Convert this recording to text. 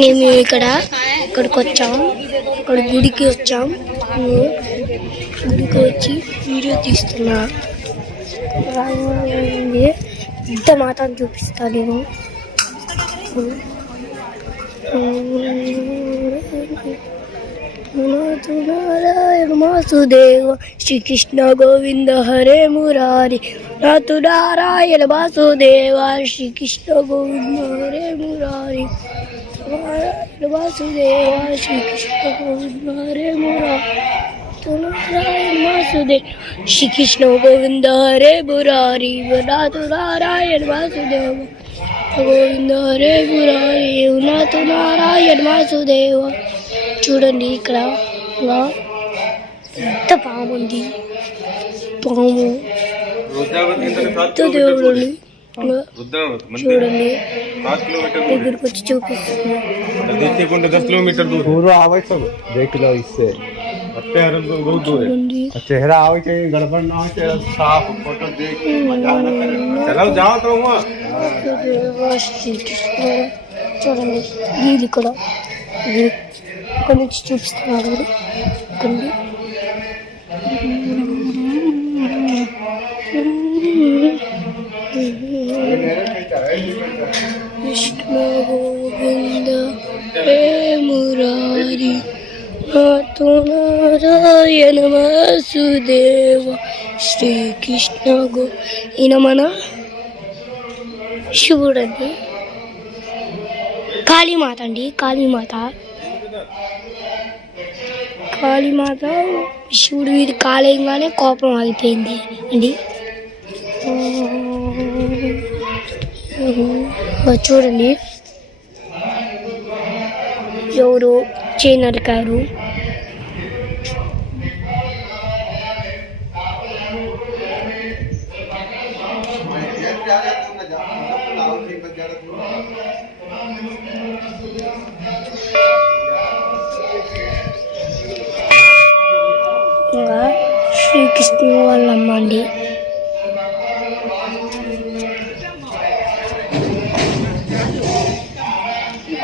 మేము ఇక్కడ ఇక్కడికి వచ్చాం. ఇక్కడ గుడికి వచ్చాం. మేము గుడికి వచ్చి వీడియో తీస్తున్నా. రాముడి పెద్ద మాతను చూపిస్తా నేను. నారాయణ వాసుదేవ శ్రీకృష్ణ గోవింద హరే మురారి. నాతు నారాయణ వాసుదేవ శ్రీకృష్ణ గోవింద హరే మురారి. వాసుదేవ శ్రీకృష్ణ గోవింద హరే మురారి నాతు నారాయణ వాసుదేవ శ్రీకృష్ణ గోవింద హరే మురారి నాతు నారాయణ వాసుదేవ గోవింద హరే మురారి నాతు నారాయణ వాసుదేవ చూడండి ఇక్కడ ఇలా పెద్ద పాము ఉంది పాము పెద్ద దేవుడు చూడండి దగ్గరికి వచ్చి చూపిస్తున్నా देखिए कौन दस किलोमीटर दूर पूरा आवे सब देख लो इससे लगता है हम लोग बहुत दूर है చూడండి चेहरा आवे चाहिए गड़बड़ ना हो चाहिए साफ फोटो देख के मजा ना करे चलो जाओ तो हुआ శ్రీకృష్ణ చూడండి ఇది ఇక్కడ ఇది ఇక్కడ నుంచి చూపిస్తున్నారు ఇక్కడ కృష్ణ గోవింద హే మురారి నాతో నారాయణ వాసుదేవ శ్రీకృష్ణ గో ఈయన మన శివుడండి కాళీమాత అండి కాళీమాత. కాళీమాత శివుడు ఇది కాలేయంగానే కోపం ఆగిపోయింది అండి. ఆ, చూడండి ఎవరు చేయి నరికారు ఇంకా శ్రీకృష్ణ వాళ్ళ అమ్మ అండి